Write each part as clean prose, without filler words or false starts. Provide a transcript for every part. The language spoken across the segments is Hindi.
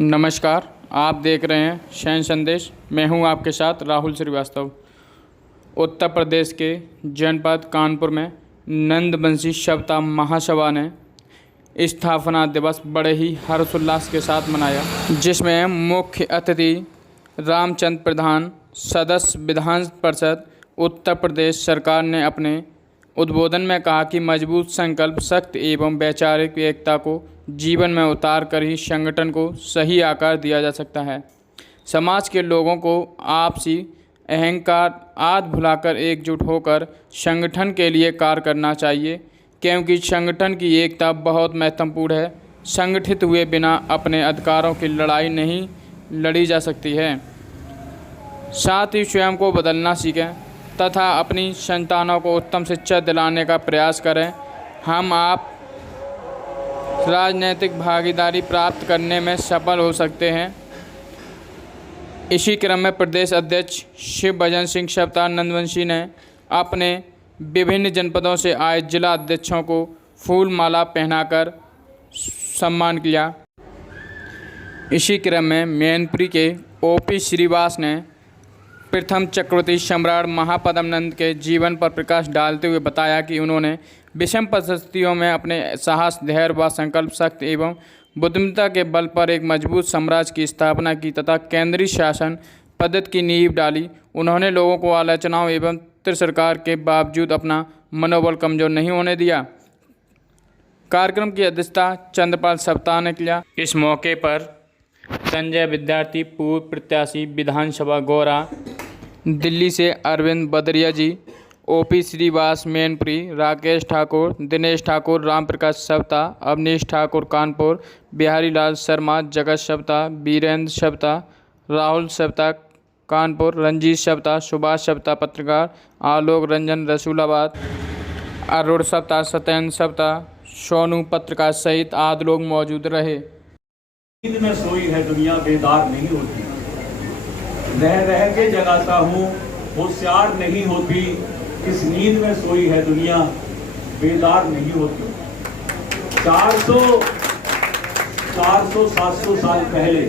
नमस्कार, आप देख रहे हैं शयन संदेश। मैं हूं आपके साथ राहुल श्रीवास्तव। उत्तर प्रदेश के जनपद कानपुर में नंदबंशी सप्ताह महासभा ने स्थापना दिवस बड़े ही हर्षोल्लास के साथ मनाया, जिसमें मुख्य अतिथि रामचंद्र प्रधान, सदस्य विधान परिषद उत्तर प्रदेश सरकार ने अपने उद्बोधन में कहा कि मजबूत संकल्प, शक्ति एवं वैचारिक एकता को जीवन में उतार कर ही संगठन को सही आकार दिया जा सकता है। समाज के लोगों को आपसी अहंकार आदि भुलाकर एकजुट होकर संगठन के लिए कार्य करना चाहिए, क्योंकि संगठन की एकता बहुत महत्वपूर्ण है। संगठित हुए बिना अपने अधिकारों की लड़ाई नहीं लड़ी जा सकती है। साथ ही स्वयं को बदलना सीखें तथा अपनी संतानों को उत्तम शिक्षा दिलाने का प्रयास करें। हम आप राजनीतिक भागीदारी प्राप्त करने में सफल हो सकते हैं। इसी क्रम में प्रदेश अध्यक्ष शिव भजन सिंह सप्ताह नंदबंशी ने अपने विभिन्न जनपदों से आए जिला अध्यक्षों को फूल माला पहनाकर सम्मान किया। इसी क्रम में मैनपुरी के ओपी श्रीवास ने प्रथम चक्रवर्ती सम्राट महापद्म नंद के जीवन पर प्रकाश डालते हुए बताया कि उन्होंने विषम परिस्थितियों में अपने साहस, धैर्य व संकल्प शक्ति एवं बुद्धिमत्ता के बल पर एक मजबूत साम्राज्य की स्थापना की तथा केंद्रीय शासन पद्धति की नींव डाली। उन्होंने लोगों को आलोचनाओं एवं सरकार के बावजूद अपना मनोबल कमजोर नहीं होने दिया। कार्यक्रम की अध्यक्षता चंद्रपाल सप्ताह ने किया। इस मौके पर संजय विद्यार्थी, पूर्व प्रत्याशी विधानसभा गौरा दिल्ली से अरविंद बदरिया जी, ओपी श्रीवास मैनपुरी, राकेश ठाकुर, दिनेश ठाकुर, राम प्रकाश सप्ताह, अवनीश ठाकुर कानपुर, बिहारी लाल शर्मा, जगत सप्ताह, वीरेंद्र सप्ताह, राहुल सप्ताह कानपुर, रंजीत सप्ताह, सुभाष सप्ताह पत्रकार, आलोक रंजन रसूलाबाद, अरुण सप्ताह, सत्येंद्र सप्ताह, सोनू पत्रकार सहित आदि लोग मौजूद रहे। नींद में सोई है दुनिया बेदार नहीं होती, रह रह के जगाता हूँ होशियार नहीं होती, इस नींद में सोई है दुनिया बेदार नहीं होती। 400-700 साल पहले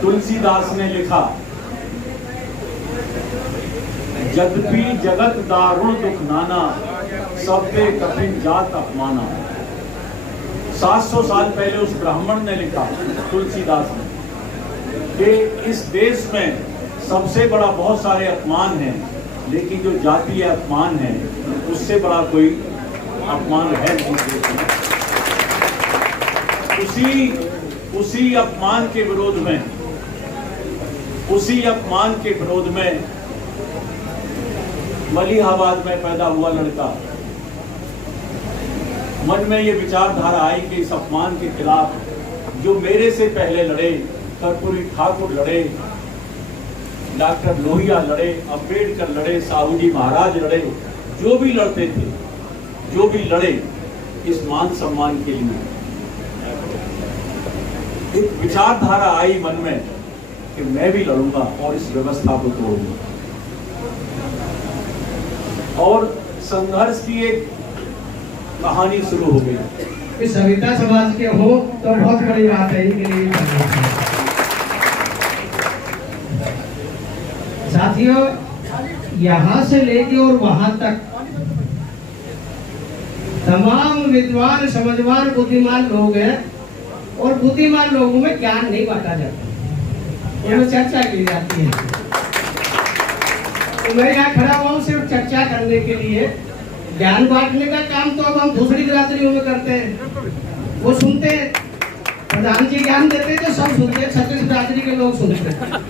तुलसीदास ने लिखा, यद्यपि जगत दारुण दुख नाना, सब पे कठिन जात अपमाना। 700 साल पहले उस ब्राह्मण ने लिखा, तुलसीदास ने, कि इस देश में सबसे बड़ा बहुत सारे अपमान हैं, लेकिन जो जातीय अपमान है उससे बड़ा कोई अपमान है नहीं। उसी अपमान के विरोध में मलिहाबाद में पैदा हुआ लड़का, मन में ये विचारधारा आई कि इस अपमान के खिलाफ जो मेरे से पहले लड़े, कर्पूरी ठाकुर लड़े, डॉक्टर लोहिया लड़े, अम्बेडकर लड़े, साहू जी महाराज लड़े, जो भी लड़ते थे, जो भी लड़े इस मान सम्मान के लिए, एक विचारधारा आई मन में कि मैं भी लड़ूंगा और इस व्यवस्था को तोड़ूंगा। और संघर्ष की एक कहानी शुरू हो गई। सविता समाज के हो तो बहुत बड़ी बात है इनके लिए। साथियों, यहाँ से लेके और वहां तक तमाम विद्वान, समझवान, बुद्धिमान लोग हैं और बुद्धिमान लोगों में ज्ञान नहीं बांटा जाता, उनमें चर्चा की जाती है। तो मैं यहाँ खड़ा हुआ सिर्फ चर्चा करने के लिए। ज्ञान बांटने का काम तो अब हम दूसरी बिरादरियों में करते हैं, वो सुनते हैं, प्रधान जी ज्ञान देते तो सब सुनते हैं, छत्तीस बिरादरी के लोग सुनते हैं।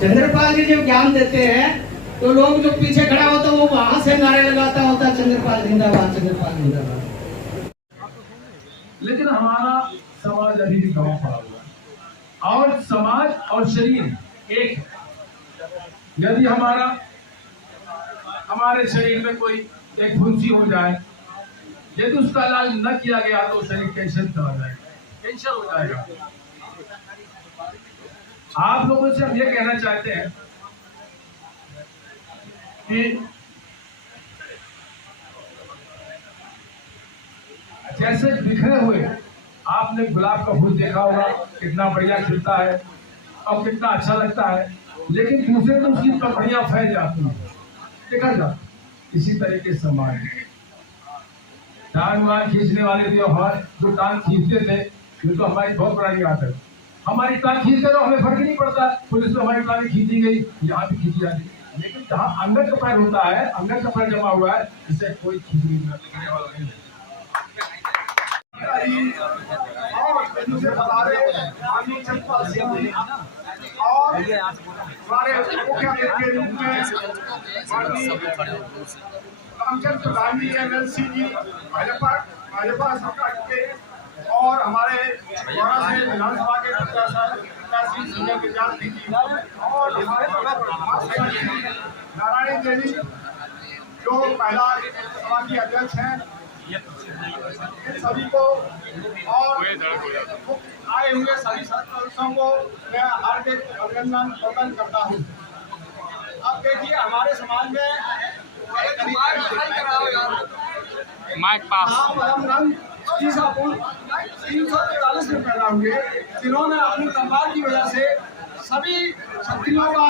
चंद्रपाल जी जब ज्ञान देते हैं तो लोग जो पीछे खड़ा होता वो वहां से नारे लगाता होता, चंद्रपाल जिंदाबाद, चंद्रपाल जिंदाबाद। लेकिन हमारा समाज अभी भी गांव पड़ा हुआ है और समाज और शरीर एक है। यदि हमारे शरीर में कोई एक फुंसी हो जाए, यदि उसका इलाज न किया गया तो शरीर कैंसर चला जाएगा, कैंसर हो जाएगा। आप लोगों से हम ये कहना चाहते हैं कि जैसे बिखरे हुए आपने गुलाब का फूल देखा होगा, कितना बढ़िया खिलता है और कितना अच्छा लगता है, लेकिन दूसरे दिन उसकी पंखुड़ियां फैल जाती हैं, देखा जाता। इसी तरीके से समाज टांग वांग खींचने वाले थे, और जो टांग खींचते थे, ये तो हमारी बहुत पुरानी बात है। हमारी टांग खींचते तो हमें फर्क नहीं पड़ता, पुलिस में हमारी टांग खींची गई, यहाँ भी खींची जाती है। लेकिन जहाँ अंगद का पैर होता है, अंगद का पैर जमा हुआ है, इसे कोई खींचने वाला नहीं है। और हमारे मुख्य अतिथि के रूप में रामचंद्र प्रधान जी, MLC जी, भाजपा सरकार के, और हमारे द्वारा से विधानसभा के प्रत्याशी संजय विद्यार्थी जी, और हमारे नारायण देवी जो महिला सभा की अध्यक्ष हैं, इन सभी को और आए हुए सभी सदस्यों को मैं हार्दिक अभिनंदन प्रदान करता हूँ। अब देखिए, हमारे समाज में माइक पास 343 में पैदा हुए, जिन्होंने अपनी तलवार की वजह से सभी शक्तियों का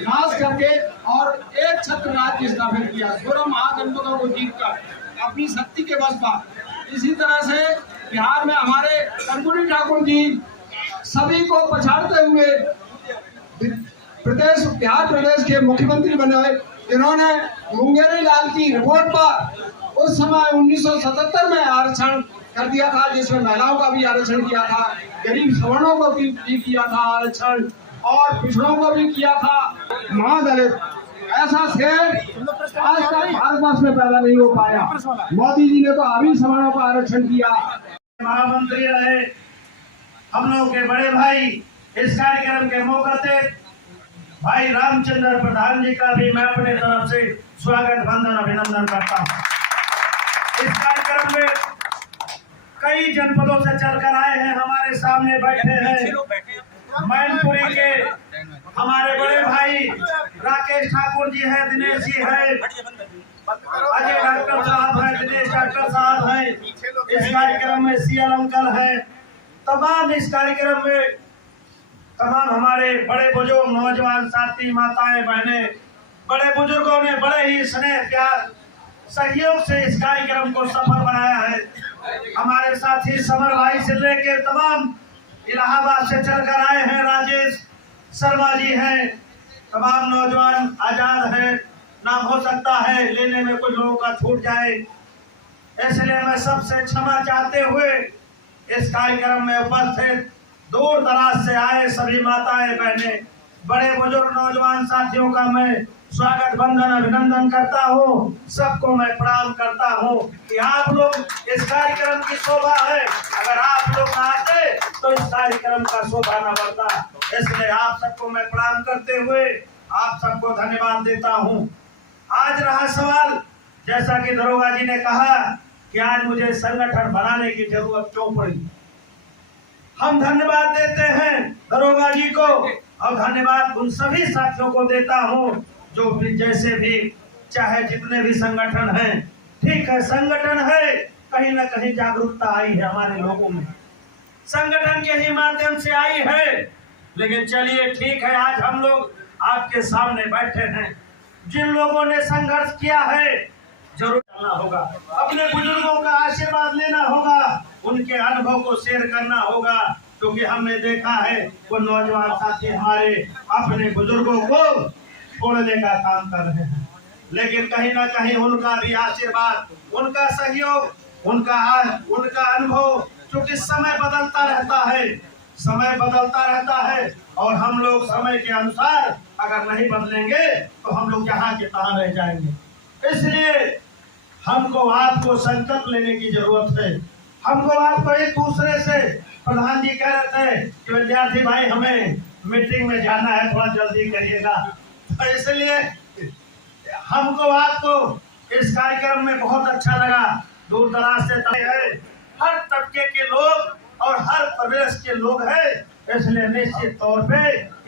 नाश करके और एक छत्र राज्य स्थापित किया, 16 महाजनपदों को जीतकर अपनी शक्ति के बल पर। इसी तरह से बिहार में हमारे कर्पूरी ठाकुर जी सभी को पछाड़ते हुए बिहार प्रदेश के मुख्यमंत्री बने, जिन्होंने मुंगेरी लाल की रिपोर्ट पर उस समय 1977 में आरक्षण कर दिया था, जिसमें महिलाओं का भी आरक्षण किया था, गरीब सवर्णों को भी किया था आरक्षण, और पिछड़ों को भी किया था, महादलित। ऐसा शेर आज तक भारतवर्ष में पैदा नहीं हो पाया। मोदी जी ने तो अभी सवर्णों का आरक्षण किया। महामंत्री रहे हम लोग के बड़े भाई, इस कार्यक्रम के मौके से भाई रामचंद्र प्रधान जी का भी मैं अपने तरफ से स्वागत वंदन अभिनंदन करता हूँ। इस कार्यक्रम में कई जनपदों से चलकर आए हैं, हमारे सामने बैठे हैं मैनपुरी के हमारे बड़े भाई राकेश ठाकुर जी हैं, दिनेश जी हैं, अजय डॉक्टर साहब हैं, दिनेश डॉक्टर साहब हैं, इस कार्यक्रम में CL अंकल हैं, तमाम इस कार्यक्रम में तमाम हमारे बड़े बुजुर्ग, नौजवान साथी, माताएं, बहनें, बड़े बुजुर्गों ने बड़े ही स्नेह, प्यार, सहयोग से इस कार्यक्रम को सफल बनाया है। हमारे साथी समर भाई से लेकर तमाम इलाहाबाद से चलकर आए हैं, राजेश शर्मा जी हैं, तमाम नौजवान आजाद हैं, नाम हो सकता है लेने में कुछ लोगों का छूट जाए, इसलिए मैं सबसे क्षमा चाहते हुए इस कार्यक्रम में उपस्थित दूर दराज से आए सभी माताएं, बहनें, बड़े बुजुर्ग, नौजवान साथियों का मैं स्वागत वंदन अभिनंदन करता हूँ। सबको मैं प्रणाम करता हूँ कि आप लोग इस कार्यक्रम की शोभा है, अगर आप लोग आते तो इस कार्यक्रम का शोभा न बढ़ता, इसलिए आप सबको मैं प्रणाम करते हुए आप सबको धन्यवाद देता हूँ। आज रहा सवाल, जैसा कि दरोगा जी ने कहा कि आज मुझे संगठन बनाने की जरूरत क्यों पड़ी। हम धन्यवाद देते हैं दरोगा जी को, और धन्यवाद उन सभी साथियों को देता हूँ जो भी जैसे भी चाहे जितने भी संगठन हैं। ठीक है, संगठन है, कहीं ना कहीं जागरूकता आई है हमारे लोगों में, संगठन के ही माध्यम से आई है, लेकिन चलिए ठीक है, आज हम लोग आपके सामने बैठे हैं। जिन लोगों ने संघर्ष किया है जरूर करना होगा, अपने बुजुर्गों का आशीर्वाद लेना होगा, उनके अनुभव को शेयर करना होगा, क्योंकि हमने देखा है वो नौजवान साथी हमारे अपने बुजुर्गों को छोड़ने का काम कर रहे हैं, लेकिन कहीं ना कहीं उनका भी आशीर्वाद, उनका सहयोग, उनका अनुभव, क्योंकि समय बदलता रहता है, समय बदलता रहता है, और हम लोग समय के अनुसार अगर नहीं बदलेंगे तो हम लोग यहाँ के तहाँ रह जाएंगे। इसलिए हमको आपको संकल्प लेने की जरूरत है। हमको आपको एक दूसरे से, प्रधान जी कह रहे थे कि विद्यार्थी भाई हमें मीटिंग में जाना है, थोड़ा जल्दी करिएगा, तो इसलिए हमको आपको इस कार्यक्रम में बहुत अच्छा लगा। दूर दराज से है, हर तबके के लोग और हर प्रदेश के लोग हैं, इसलिए निश्चित तौर पे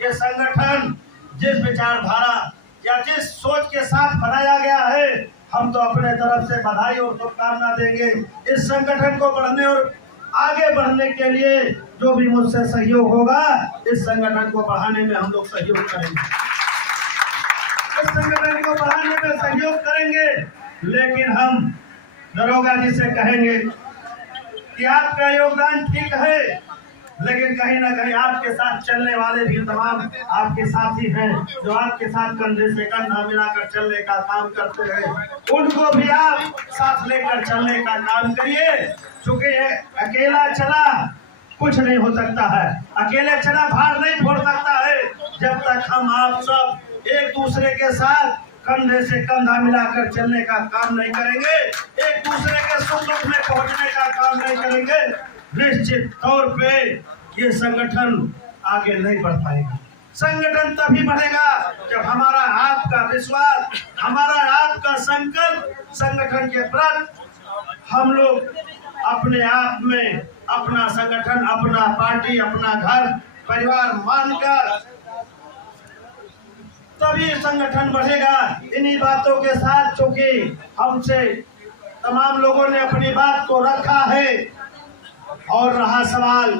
ये संगठन जिस विचारधारा या जिस सोच के साथ बनाया गया है, हम तो अपने तरफ से बधाई और शुभकामना देंगे इस संगठन को बढ़ने और आगे बढ़ने के लिए जो भी मुझसे सहयोग होगा इस संगठन को बढ़ाने में हम लोग सहयोग करेंगे, इस संगठन को बढ़ाने में सहयोग करेंगे। लेकिन हम दरोगा जी से कहेंगे कि आपका योगदान ठीक है, लेकिन कहीं ना कहीं आपके साथ चलने वाले भी तमाम आपके साथी हैं जो आपके साथ कंधे से कंधा मिलाकर चलने का काम करते हैं, उनको भी आप साथ लेकर चलने का काम करिए। क्योंकि अकेला चला कुछ नहीं हो सकता है, अकेले चला भार नहीं फोड़ सकता है। जब तक हम आप सब एक दूसरे के साथ कंधे से कंधा मिलाकर चलने का काम नहीं करेंगे, एक दूसरे के सुख दुख में पहुंचने का काम नहीं करेंगे, निश्चित तौर पे ये संगठन आगे नहीं बढ़ पाएगा। संगठन तभी बढ़ेगा जब हमारा आपका विश्वास, हमारा आपका संकल्प संगठन के प्रति हम लोग अपने आप में अपना संगठन, अपना पार्टी, अपना घर परिवार मानकर तभी संगठन बढ़ेगा। इन्हीं बातों के साथ चूंकि हमसे तमाम लोगों ने अपनी बात को रखा है और रहा सवाल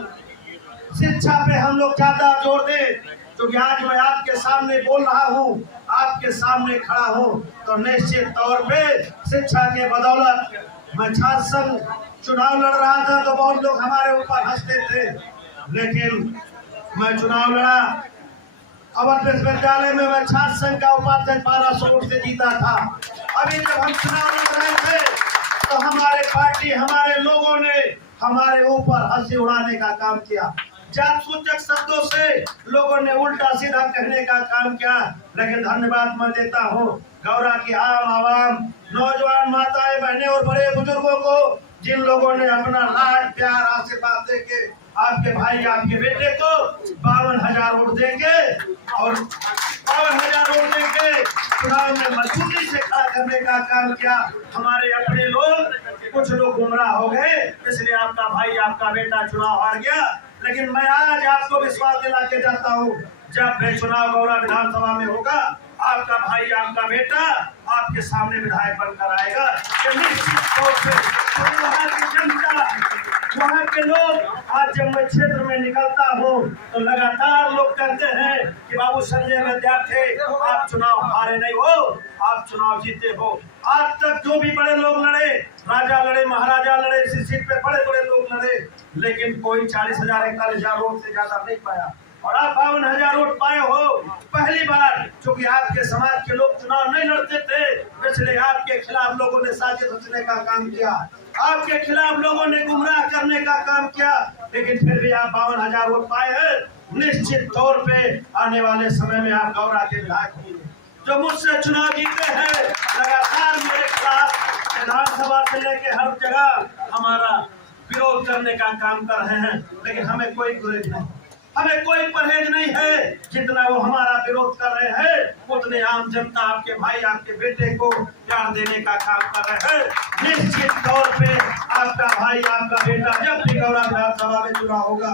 शिक्षा पे हम लोग ज्यादा जोर दें, क्योंकि आज मैं आपके सामने बोल रहा हूँ, आपके सामने खड़ा हूँ, तो निश्चित तौर पे शिक्षा के बदौलत मैं छात्र संघ चुनाव लड़ रहा था तो बहुत लोग हमारे ऊपर हंसते थे, लेकिन मैं चुनाव लड़ा अवध विश्वविद्यालय में मैं छात्र संघ का उपाध्यक्ष 1200 वोट से जीता था। अभी जब हम चुनाव लड़ रहे थे तो हमारे पार्टी, हमारे लोगों ने हमारे ऊपर हंसी उड़ाने का काम किया, जात सूचक शब्दों से लोगों ने उल्टा सीधा कहने का काम किया। लेकिन धन्यवाद मैं देता हूँ गौरा की आम आवाम, नौजवान माताएं बहनें और बड़े बुजुर्गों को, जिन लोगों ने अपना लाड प्यार आशीर्वाद देके आपके भाई आपके बेटे को 52,000 वोट देंगे और 52,000 वोट देके चुनाव में मजबूती से खड़ा करने का काम किया। हमारे अपने लोग, कुछ लोग गुमराह हो गए, इसलिए आपका भाई आपका बेटा चुनाव हार गया। लेकिन मैं आज आपको विश्वास दिला के जाता हूँ, जब भी चुनाव गौरा विधानसभा में होगा आपका भाई आपका बेटा आपके सामने विधायक बनकर आएगा। निश्चित तौर से वहाँ की जनता, वहाँ के लोग, आज जब मैं क्षेत्र में निकलता हूँ तो लगातार लोग कहते हैं कि बाबू संजय विद्यार्थी आप चुनाव हारे नहीं हो, आप चुनाव जीते हो। आज तक जो भी बड़े लोग लड़े, राजा लड़े, महाराजा लड़े, इसी सीट पे बड़े बड़े लोग लड़े, लेकिन कोई 40,000 41,000 वोट से ज्यादा नहीं पाया और आप 52,000 वोट पाए हो। पहली बार, क्योंकि आपके समाज के लोग चुनाव नहीं लड़ते थे, इसलिए आपके खिलाफ लोगों ने साजिश रचने का काम किया, आपके खिलाफ लोगों ने गुमराह करने का काम किया, लेकिन फिर भी आप 52,000 वोट पाए हैं। निश्चित तौर पे आने वाले समय में आप गौरा के विधायक होंगे। जो मुझसे चुनाव जीते हैं लगातार मेरे खिलाफ विधानसभा से लेके हर जगह हमारा विरोध करने का काम कर रहे हैं, लेकिन हमें कोई गुरेज नहीं, हमें कोई परहेज नहीं है। जितना वो हमारा विरोध कर रहे हैं उतने आम जनता आपके भाई आपके बेटे को प्यार देने का काम कर रहे हैं। निश्चित तौर पे आपका भाई आपका बेटा जब भी गौरा विधानसभा में चुनाव होगा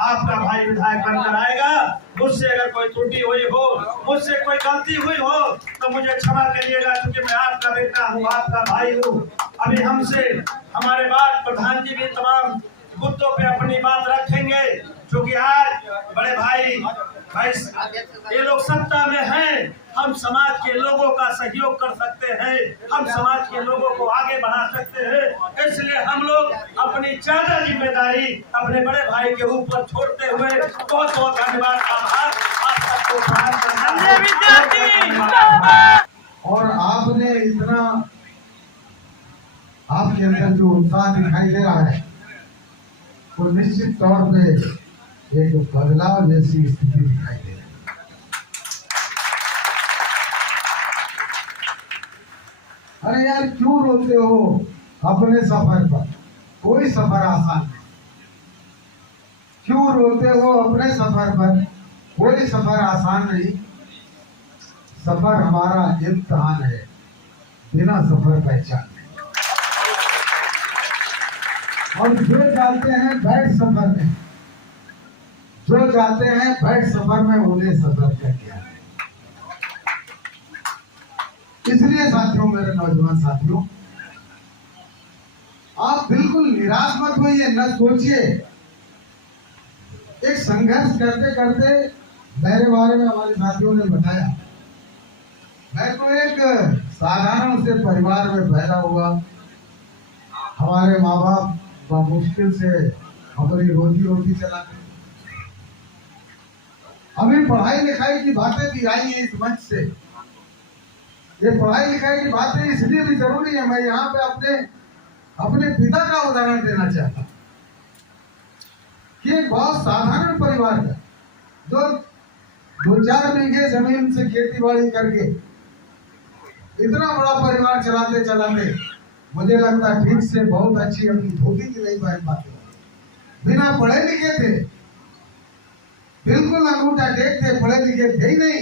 आपका भाई विधायक बनकर आएगा। मुझसे अगर कोई त्रुटि हुई हो, मुझसे कोई गलती हुई हो तो मुझे क्षमा करिएगा, क्योंकि मैं आपका बेटा हूँ, आपका भाई हूँ। अभी हमसे हमारे बाद प्रधान जी भी तमाम मुद्दों पे अपनी बात रखेंगे, क्योंकि आज बड़े भाई ये लोग सत्ता में हैं, हम समाज के लोगों का सहयोग कर सकते हैं, हम समाज के लोगों को आगे बढ़ा सकते हैं। इसलिए हम लोग अपनी ज्यादा जिम्मेदारी अपने बड़े भाई के ऊपर छोड़ते हुए बहुत बहुत धन्यवाद, आभार आप सबको प्रणाम करता हूं। और आपने इतना, आपके अंदर जो उत्साह दिखाई दे रहा है वो निश्चित तौर पे एक बदलाव जैसी स्थिति दिखाई दे रही है। अरे यार क्यों रोते हो अपने सफर पर? कोई सफर आसान नहीं। क्यों रोते हो अपने सफर पर? कोई सफर आसान नहीं। सफर हमारा इम्तिहान है, बिना सफर पहचान नहीं। और जो जाते हैं बैठ सफर में, जो जाते हैं बैठ सफर में, उन्हें सफर का क्या है। इसलिए साथियों, मेरे नौजवान साथियों, आप बिल्कुल निराश मत होइए, न सोचिए। एक संघर्ष करते करते मेरे बारे में हमारे साथियों ने बताया, मैं तो एक साधारण से परिवार में पैदा हुआ। हमारे माँ बाप मुश्किल से हमारी रोजी रोटी चलाते। अभी पढ़ाई लिखाई की बातें भी आई हैं इस मंच से। ये पढ़ाई लिखाई की बातें इसलिए भी जरूरी है, मैं यहाँ पे अपने पिता का उदाहरण देना चाहता हूँ कि एक बहुत साधारण परिवार का, जो 2-4 बीघे जमीन से खेती बाड़ी करके इतना बड़ा परिवार चलाते चलाते मुझे लगता है ठीक से बहुत अच्छी अपनी धोती की नहीं पहन पाते, बिना पढ़े लिखे थे, बिल्कुल अंगूठा टेक थे, पढ़े लिखे थे ही नहीं।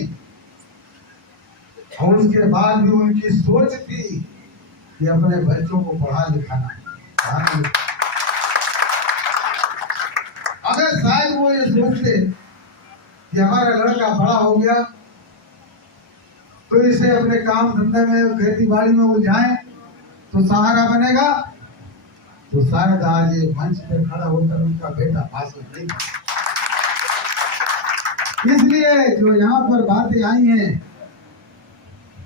और उसके बाद भी उनकी सोच थी कि अपने बच्चों को पढ़ा लिखाना है। अगर शायद वो ये सोचते कि हमारा लड़का बड़ा हो गया तो इसे अपने काम धंधे में खेती बाड़ी में उलझाएं तो सहारा बनेगा, तो शायद आज ये मंच पर खड़ा होकर उनका बेटा भाषण नहीं। इसलिए जो यहाँ पर बातें आई हैं,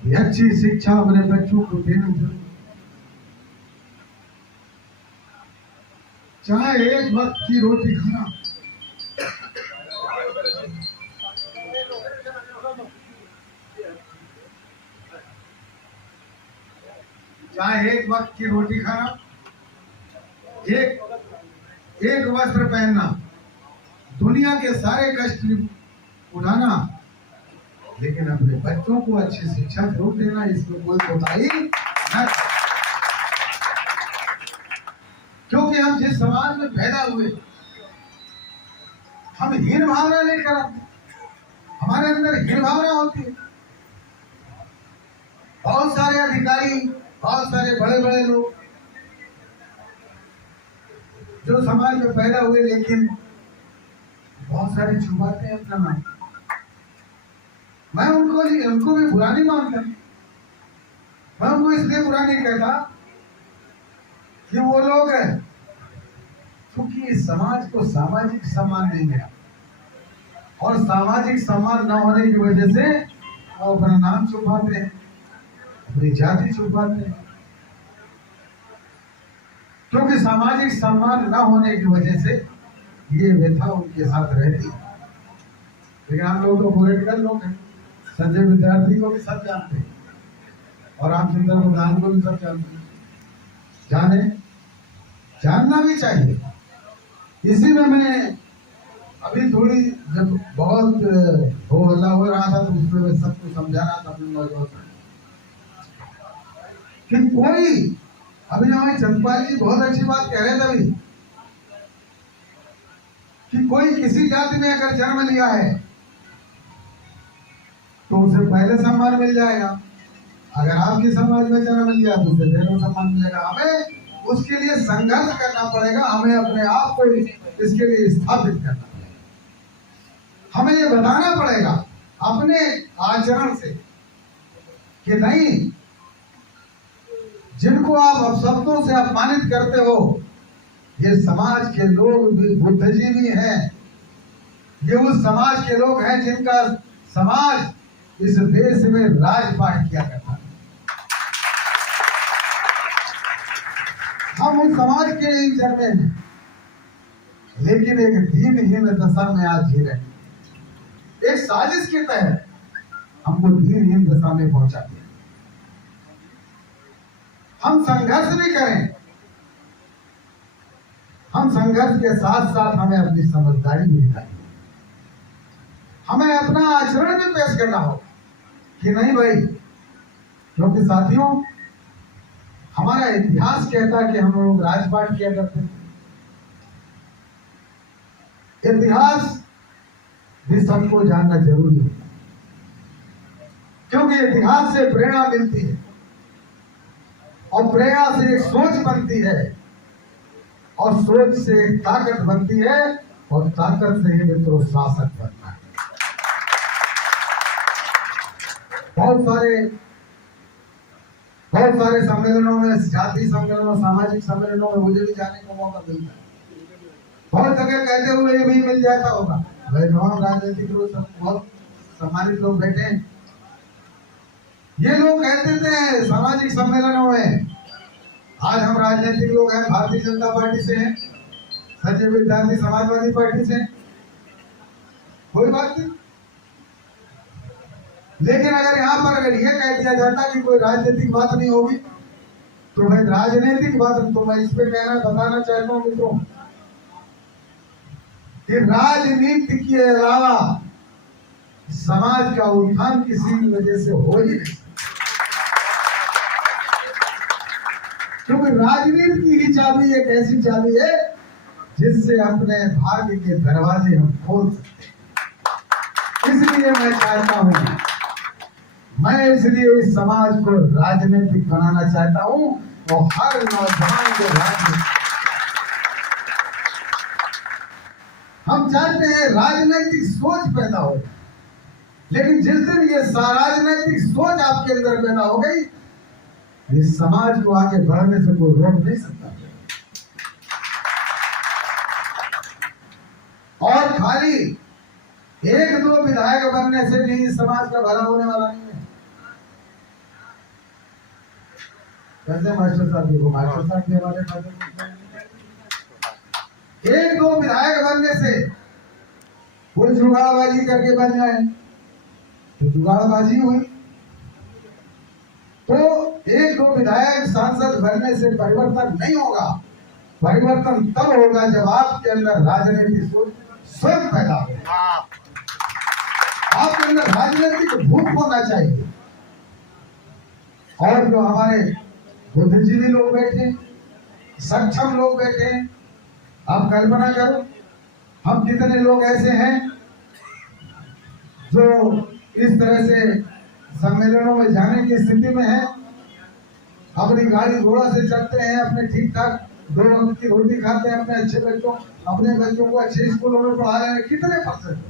ये अच्छी शिक्षा अपने बच्चों को देनी चाहिए। चाहे एक वक्त की रोटी खाना, चाहे एक वक्त की रोटी खाना, एक वस्त्र पहनना, दुनिया के सारे कष्ट उठाना, लेकिन अपने बच्चों को अच्छी शिक्षा जरूर देना, इसमें कोई कोताही न। क्योंकि हम जिस समाज में पैदा हुए, हम हीन भावना लेकर आते, हमारे अंदर हीन भावना होती है। बहुत सारे अधिकारी, बहुत सारे बड़े बड़े लोग जो समाज में पैदा हुए, लेकिन बहुत सारे छुपाते हैं अपना नाम। मैं उनको भी बुरा नहीं मानता, मैं उनको इसलिए बुरा नहीं कहता कि वो लोग हैं क्योंकि समाज को सामाजिक सम्मान नहीं मिला, और सामाजिक सम्मान न होने की वजह से वो अपना नाम छुपाते हैं, अपनी जाति छुपाते हैं। क्योंकि सामाजिक सम्मान न होने की वजह से ये व्यथा उनके साथ रहती है। लेकिन हम लोग तो पॉलिटिकल लोग हैं, संजय विद्यार्थी को भी सब जानते हैं और रामचंद्र प्रधान को भी सब जानते हैं, जानना भी चाहिए। इसी में मैंने अभी थोड़ी जब बहुत हो हल्ला हो रहा था तो उसमें मैं सबको समझा रहा था अपने नौजवान कि कोई, अभी हमारे चंद्रपाल जी बहुत अच्छी बात कह रहे थे अभी, कि कोई किसी जाति में अगर जन्म लिया है तो उसे पहले सम्मान मिल जाएगा, अगर आपके समाज में जन्म लिया तो उसे पहले सम्मान मिलेगा। हमें उसके लिए संघर्ष करना पड़ेगा, हमें अपने आप को इसके लिए स्थापित करना पड़ेगा। हमें ये बताना पड़ेगा अपने आचरण से कि नहीं, जिनको आप शब्दों से अपमानित करते हो, ये समाज के लोग भी बुद्धिजीवी हैं, ये उस समाज के लोग हैं जिनका समाज इस देश में राजपाट किया करता है। हम उस समाज के ही जन्मे हैं, लेकिन एक दीनहीन दशा में आज जी रहे हैं। एक साजिश के तहत हमको दीनहीन दशा में पहुंचा दिया। हम संघर्ष भी करें, हम संघर्ष के साथ साथ हमें अपनी समझदारी भी दिखाई, हमें अपना आचरण भी पेश करना होगा कि नहीं भाई, क्योंकि साथियों हमारा इतिहास कहता है कि हम लोग राजपाट किया करते थे। इतिहास भी सबको जानना जरूरी है, क्योंकि इतिहास से प्रेरणा मिलती है और प्रेरणा से एक सोच बनती है और सोच से एक ताकत बनती है और ताकत से ही मित्रों शासक बनता है। बहुत बहुत सारे सम्मेलनों में, जाति सम्मेलनों, सामाजिक सम्मेलनों में मुझे भी जाने का मौका मिलता है। बहुत जगह कहते हुए भी मिल जाता होगा, भाई तमाम राजनीतिक लोग सब बहुत सम्मानित लोग बैठे हैं। ये लोग कहते थे सामाजिक सम्मेलनों में, आज हम राजनीतिक लोग हैं, भारतीय जनता पार्टी से हैं, संजय विद्यार्थी समाजवादी पार्टी से, कोई बात नहीं। लेकिन अगर यहाँ पर अगर ये कह दिया जाता कि कोई राजनीतिक बात नहीं होगी, तो भाई राजनीतिक बात, तो मैं इस पे बताना चाहता हूँ मित्रों कि राजनीति के अलावा समाज का उत्थान किसी वजह से हो ही नहीं, क्योंकि राजनीति की ही चाबी एक ऐसी चाबी है जिससे अपने भाग्य के दरवाजे हम खोल सकते हैं। इसलिए मैं चाहता हूं, मैं इसलिए इस समाज को राजनीतिक बनाना चाहता हूं और हर नौजवान को राजनीतिक, हम चाहते हैं राजनीतिक सोच पैदा हो। लेकिन जिस दिन ये राजनीतिक सोच आपके अंदर पैदा हो गई, इस समाज को आगे बढ़ने से कोई रोक नहीं सकता। और खाली एक दो विधायक बनने से भी इस समाज का भला होने वाला नहीं है। कैसे मास्टर साहब, देखो मास्टर साहब भी हमारे पास, एक दो विधायक बनने से कोई जुगाड़बाजी करके बन जाए तो जुगाड़बाजी हुई, तो एक दो विधायक सांसद बनने से परिवर्तन नहीं होगा। परिवर्तन तब होगा जब आपके अंदर राजनीतिक सोच स्वयं पैदा हो, आपके अंदर राजनीतिक भूख होना चाहिए। और जो हमारे बुद्धिजीवी लोग बैठे, सक्षम लोग बैठे, आप कल्पना करो हम कितने लोग ऐसे हैं जो इस तरह से सम्मेलनों में जाने की स्थिति में है, अपनी गाड़ी घोड़ा से चलते हैं, अपने ठीक ठाक 2 वक्त की रोटी खाते हैं, अपने बच्चों को अच्छे स्कूलों में पढ़ा रहे हैं। कितने परसेंट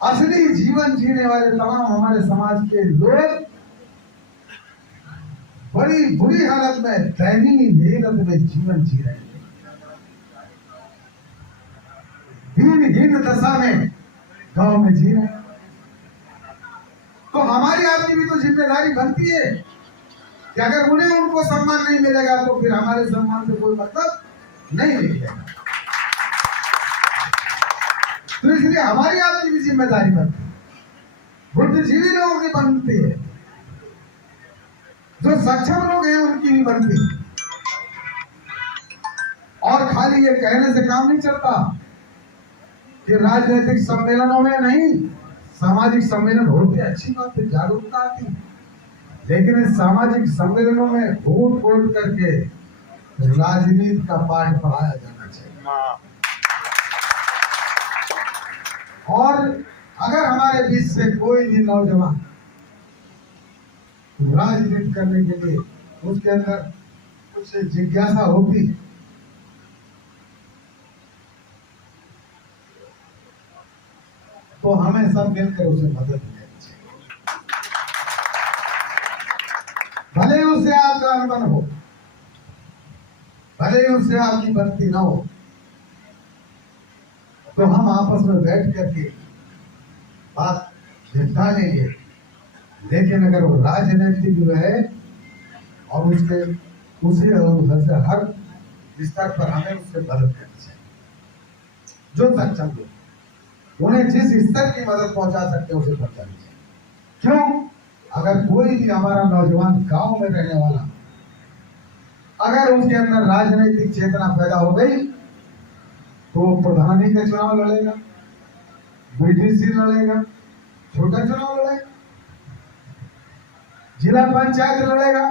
असली जीवन जीने वाले तमाम हमारे समाज के लोग बड़ी बुरी हालत में, दयनीय मेहनत में जीवन जी रहे हैं, दीनहीन दशा में गांव में जी रहे हैं। तो हमारी आपकी भी तो जिम्मेदारी बनती है कि अगर उन्हें उनको सम्मान नहीं मिलेगा तो फिर हमारे सम्मान से कोई मतलब नहीं मिलेगा। तो इसलिए हमारी आपकी भी जिम्मेदारी बनती है, बुद्धिजीवी लोगों की बनती है, जो सक्षम लोग हैं उनकी भी बनती है। और खाली ये कहने से काम नहीं चलता कि राजनीतिक सम्मेलनों में नहीं, सामाजिक सम्मेलन होते अच्छी बात है, जागरूकता आती, लेकिन इस सामाजिक सम्मेलनों में फूट फूट करके राजनीति का पाठ पढ़ाया जाना चाहिए। और अगर हमारे बीच से कोई भी नौजवान राजनीति करने के लिए उसके अंदर कुछ जिज्ञासा होती, तो हमें सब मिलकर उसे मदद करनी चाहिए। भले ही उससे आपका अनबन हो, भले ही उससे आपकी बनती ना हो, तो हम आपस में बैठ करके बात निपटा लेंगे। लेकिन अगर वो राजनीतिक जो है और उसे हर स्तर पर हमें उससे मदद करनी चाहिए। जो सक्षम लोग उन्हें जिस स्तर की मदद पहुंचा सकते हैं उसे पहुंचानी चाहिए। क्यों? अगर कोई भी हमारा नौजवान गांव में रहने वाला, अगर उसके अंदर राजनीतिक चेतना पैदा हो गई तो प्रधानी का चुनाव लड़ेगा, बीडीसी लड़ेगा, छोटा चुनाव लड़ेगा, जिला पंचायत लड़ेगा।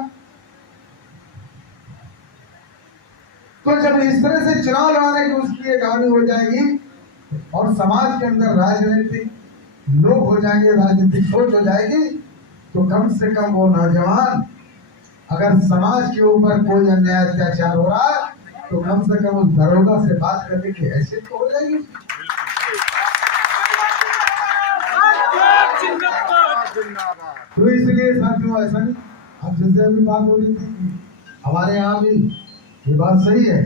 तो जब इस तरह से चुनाव लड़ाने की उसकी एक हानि हो जाएगी और समाज के अंदर राजनीतिक लोग हो जाएंगे, राजनीतिक सोच हो जाएगी, तो कम से कम वो नौजवान अगर समाज के ऊपर कोई अन्याय अत्याचार हो रहा है तो कम से कम उस दरोगा से बात करने की हैसियत तो हो जाएगी। तो इसलिए साथियों ऐसा नहीं, अब जैसे अभी बात हो रही थी कि हमारे यहाँ भी ये बात सही है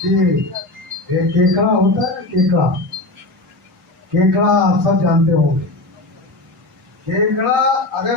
कि एक केकड़ा होता है, केकड़ा केकड़ा आप सब जानते होंगे। केकड़ा अगर